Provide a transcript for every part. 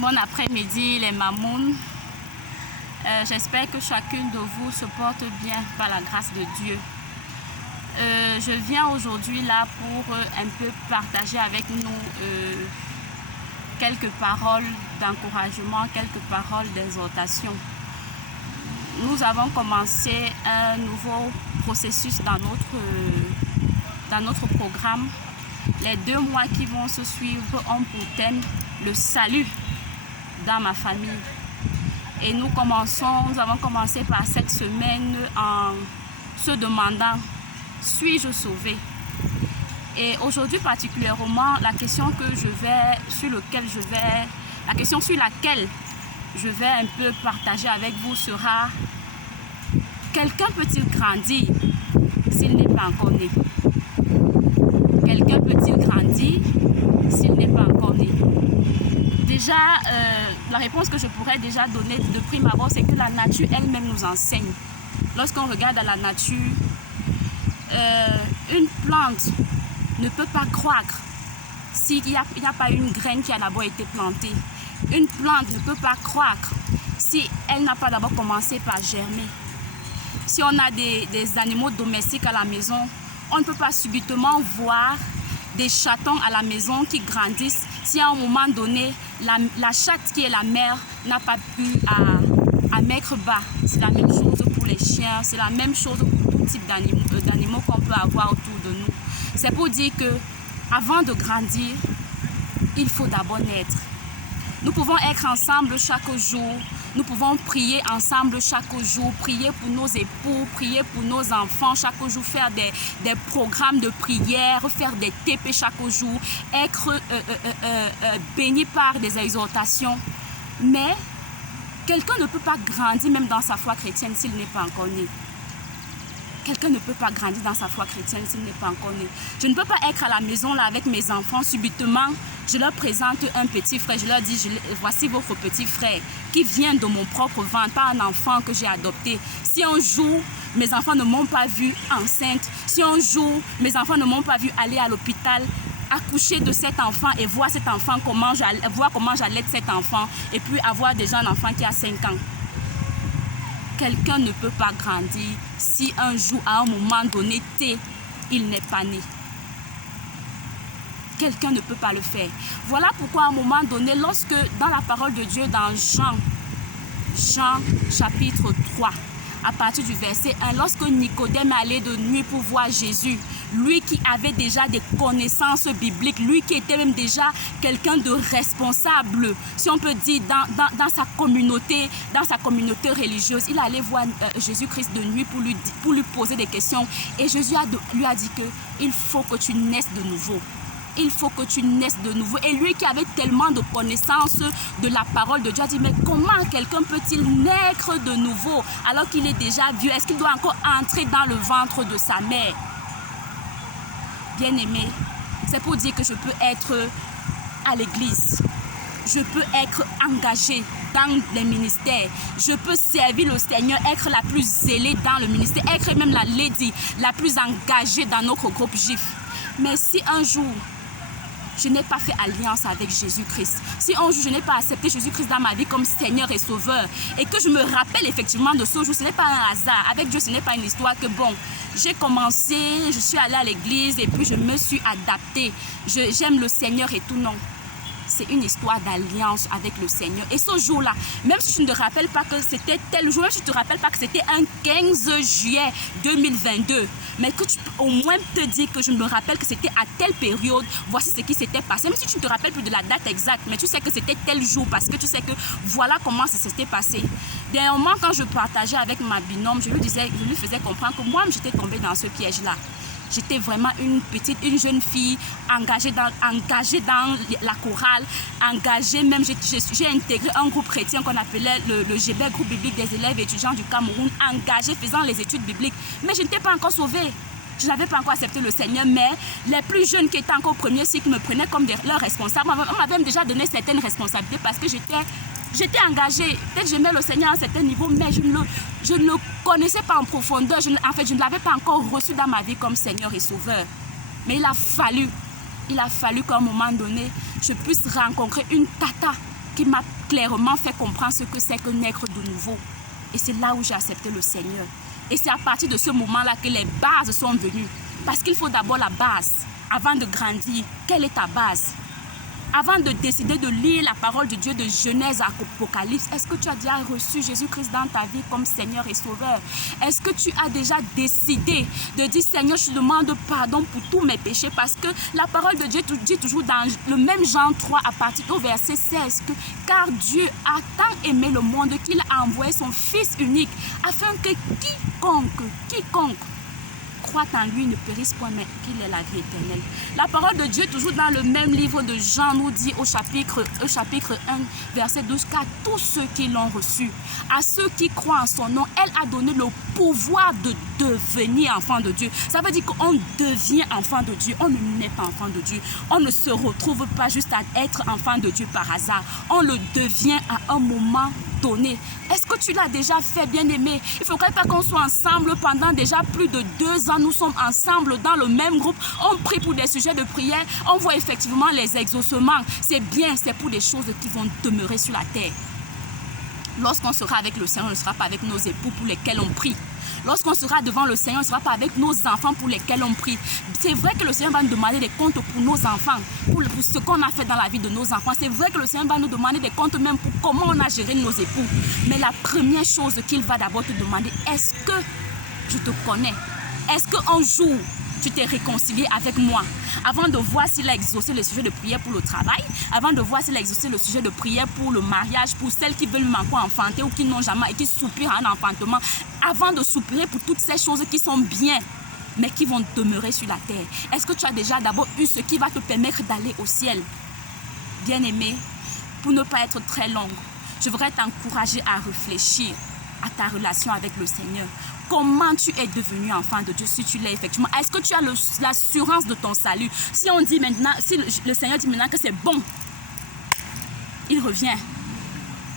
Bon après-midi les mamounes. J'espère que chacune de vous se porte bien par la grâce de Dieu. Je viens aujourd'hui là pour un peu partager avec nous quelques paroles d'encouragement, quelques paroles d'exhortation. Nous avons commencé un nouveau processus dans notre programme. Les 2 mois qui vont se suivre ont pour thème le salut dans ma famille. Et nous avons commencé par cette semaine en se demandant, suis-je sauvé? Et aujourd'hui particulièrement, la question sur laquelle je vais un peu partager avec vous sera: quelqu'un peut-il grandir s'il n'est pas encore né? Quelqu'un peut-il grandir s'il n'est pas encore né? Déjà, la réponse que je pourrais déjà donner de prime abord, c'est que la nature elle-même nous enseigne. Lorsqu'on regarde à la nature, une plante ne peut pas croître s'il n'y a pas une graine qui a d'abord été plantée. Une plante ne peut pas croître si elle n'a pas d'abord commencé par germer. Si on a des animaux domestiques à la maison, on ne peut pas subitement voir des chatons à la maison qui grandissent si à un moment donné, la chatte qui est la mère n'a pas pu à mettre bas. C'est la même chose pour les chiens, c'est la même chose pour tout type d'animaux qu'on peut avoir autour de nous. C'est pour dire que avant de grandir, il faut d'abord naître. Nous pouvons être ensemble chaque jour, nous pouvons prier ensemble chaque jour, prier pour nos époux, prier pour nos enfants chaque jour, faire des programmes de prière, faire des TP chaque jour, être béni par des exhortations. Mais quelqu'un ne peut pas grandir même dans sa foi chrétienne s'il n'est pas encore né. Quelqu'un ne peut pas grandir dans sa foi chrétienne s'il n'est pas encore né. Je ne peux pas être à la maison là avec mes enfants, subitement, je leur présente un petit frère, je leur dis, voici votre petit frère qui vient de mon propre ventre, pas un enfant que j'ai adopté. Si un jour, mes enfants ne m'ont pas vu enceinte, si un jour, mes enfants ne m'ont pas vu aller à l'hôpital, accoucher de cet enfant et voir cet enfant, voir comment j'allaite cet enfant, et puis avoir déjà un enfant qui a 5 ans. Quelqu'un ne peut pas grandir si un jour, à un moment donné, il n'est pas né. Quelqu'un ne peut pas le faire. Voilà pourquoi à un moment donné, lorsque dans la parole de Dieu, dans Jean chapitre 3, à partir du verset 1, lorsque Nicodème allait de nuit pour voir Jésus, lui qui avait déjà des connaissances bibliques, lui qui était même déjà quelqu'un de responsable, si on peut dire, dans sa communauté religieuse, il allait voir Jésus-Christ de nuit pour lui poser des questions. Et Jésus lui a dit qu'il faut que tu naisses de nouveau. Il faut que tu naisses de nouveau. Et lui qui avait tellement de connaissances de la parole de Dieu a dit, mais comment quelqu'un peut-il naître de nouveau alors qu'il est déjà vieux? Est-ce qu'il doit encore entrer dans le ventre de sa mère? Bien-aimé, c'est pour dire que je peux être à l'église. Je peux être engagée dans les ministères. Je peux servir le Seigneur, être la plus zélée dans le ministère, être même la lady la plus engagée dans notre groupe juif. Mais si un jour, je n'ai pas fait alliance avec Jésus-Christ, si un jour je n'ai pas accepté Jésus-Christ dans ma vie comme Seigneur et Sauveur, et que je me rappelle effectivement de ce jour, ce n'est pas un hasard. Avec Dieu, ce n'est pas une histoire que bon, j'ai commencé, je suis allée à l'église et puis je me suis adaptée. J'aime le Seigneur et tout, non. C'est une histoire d'alliance avec le Seigneur. Et ce jour-là, même si tu ne te rappelles pas que c'était tel jour, même si tu ne te rappelles pas que c'était un 15 juillet 2022, mais que tu peux au moins te dire que je me rappelle que c'était à telle période, voici ce qui s'était passé. Même si tu ne te rappelles plus de la date exacte, mais tu sais que c'était tel jour parce que tu sais que voilà comment ça s'était passé. Dernièrement, quand je partageais avec ma binôme, je lui faisais comprendre que moi, j'étais tombée dans ce piège-là. J'étais vraiment une jeune fille engagée dans la chorale, engagée même, j'ai intégré un groupe chrétien qu'on appelait le GBER, groupe biblique des élèves étudiants du Cameroun, engagée faisant les études bibliques. Mais je n'étais pas encore sauvée. Je n'avais pas encore accepté le Seigneur, mais les plus jeunes qui étaient encore au premier cycle me prenaient comme leurs responsables. On m'avait même déjà donné certaines responsabilités parce que j'étais engagée. Peut-être j'aimais le Seigneur à un certain niveau, mais je ne le connaissais pas en profondeur. Je ne l'avais pas encore reçu dans ma vie comme Seigneur et Sauveur. Mais il a fallu qu'à un moment donné, je puisse rencontrer une tata qui m'a clairement fait comprendre ce que c'est que naître de nouveau. Et c'est là où j'ai accepté le Seigneur. Et c'est à partir de ce moment-là que les bases sont venues. Parce qu'il faut d'abord la base. Avant de grandir, quelle est ta base? Avant de décider de lire la parole de Dieu de Genèse à Apocalypse, est-ce que tu as déjà reçu Jésus-Christ dans ta vie comme Seigneur et Sauveur? Est-ce que tu as déjà décidé de dire Seigneur, je te demande pardon pour tous mes péchés? Parce que la parole de Dieu dit toujours dans le même Jean 3 à partir au verset 16 que car Dieu a tant aimé le monde qu'il a envoyé son Fils unique afin que quiconque croit en lui ne périsse point, mais qu'il ait la vie éternelle. La parole de Dieu, toujours dans le même livre de Jean, nous dit au chapitre 1, verset 12, qu'à tous ceux qui l'ont reçu, à ceux qui croient en son nom, elle a donné le pouvoir de devenir enfant de Dieu. Ça veut dire qu'on devient enfant de Dieu. On ne naît pas enfant de Dieu. On ne se retrouve pas juste à être enfant de Dieu par hasard. On le devient à un moment donné. Est-ce que tu l'as déjà fait, bien-aimé? Il ne faudrait pas qu'on soit ensemble pendant déjà plus de 2 ans. Nous sommes ensemble dans le même groupe. On prie pour des sujets de prière. On voit effectivement les exaucements. C'est bien, c'est pour des choses qui vont demeurer sur la terre. Lorsqu'on sera avec le Seigneur, on ne sera pas avec nos époux pour lesquels on prie. Lorsqu'on sera devant le Seigneur, on ne sera pas avec nos enfants pour lesquels on prie. C'est vrai que le Seigneur va nous demander des comptes pour nos enfants, pour ce qu'on a fait dans la vie de nos enfants. C'est vrai que le Seigneur va nous demander des comptes même pour comment on a géré nos époux. Mais la première chose qu'il va d'abord te demander, est-ce que je te connais? Est-ce qu'un jour, tu t'es réconcilié avec moi? Avant de voir s'il a exaucé le sujet de prière pour le travail, avant de voir s'il a exaucé le sujet de prière pour le mariage, pour celles qui veulent encore enfanter ou qui n'ont jamais et qui soupirent à un enfantement, avant de soupirer pour toutes ces choses qui sont bien, mais qui vont demeurer sur la terre. Est-ce que tu as déjà d'abord eu ce qui va te permettre d'aller au ciel? Bien-aimé, pour ne pas être très longue, je voudrais t'encourager à réfléchir à ta relation avec le Seigneur. Comment tu es devenu enfant de Dieu si tu l'es effectivement? Est-ce que tu as l'assurance de ton salut? Si on dit maintenant, si le Seigneur dit maintenant que c'est bon, il revient.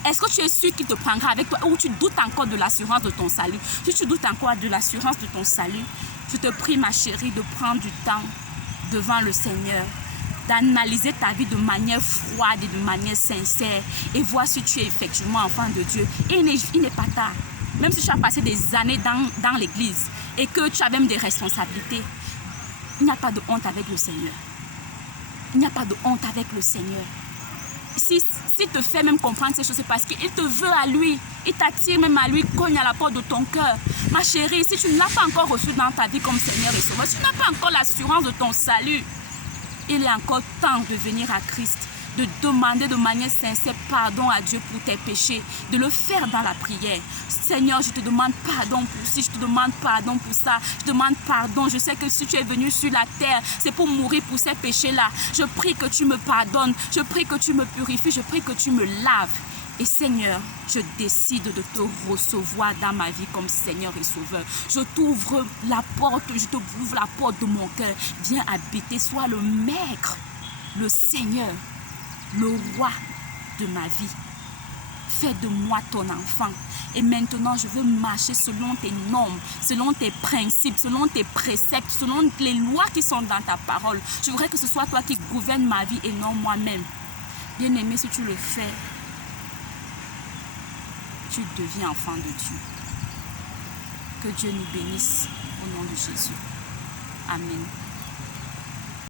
Est-ce que tu es sûr qu'il te prendra avec toi ou tu doutes encore de l'assurance de ton salut? Si tu doutes encore de l'assurance de ton salut, je te prie ma chérie de prendre du temps devant le Seigneur, d'analyser ta vie de manière froide et de manière sincère et voir si tu es effectivement enfant de Dieu. Et il n'est pas tard. Même si tu as passé des années dans l'église et que tu as même des responsabilités, il n'y a pas de honte avec le Seigneur. Il n'y a pas de honte avec le Seigneur. S'il te fait même comprendre ces choses, c'est parce qu'il te veut à lui. Il t'attire même à lui, cogne à la porte de ton cœur. Ma chérie, si tu ne l'as pas encore reçu dans ta vie comme Seigneur et Sauveur, si tu n'as pas encore l'assurance de ton salut, il est encore temps de venir à Christ, de demander de manière sincère pardon à Dieu pour tes péchés, de le faire dans la prière. Seigneur, je te demande pardon pour ci, je te demande pardon pour ça, je te demande pardon. Je sais que si tu es venu sur la terre, c'est pour mourir pour ces péchés-là. Je prie que tu me pardonnes, je prie que tu me purifies, je prie que tu me laves. Et Seigneur, je décide de te recevoir dans ma vie comme Seigneur et Sauveur. Je t'ouvre la porte, je t'ouvre la porte de mon cœur. Viens habiter, sois le maître, le Seigneur, le roi de ma vie. Fais de moi ton enfant. Et maintenant, je veux marcher selon tes normes, selon tes principes, selon tes préceptes, selon les lois qui sont dans ta parole. Je voudrais que ce soit toi qui gouvernes ma vie et non moi-même. Bien-aimé, si tu le fais, tu deviens enfant de Dieu. Que Dieu nous bénisse au nom de Jésus. Amen.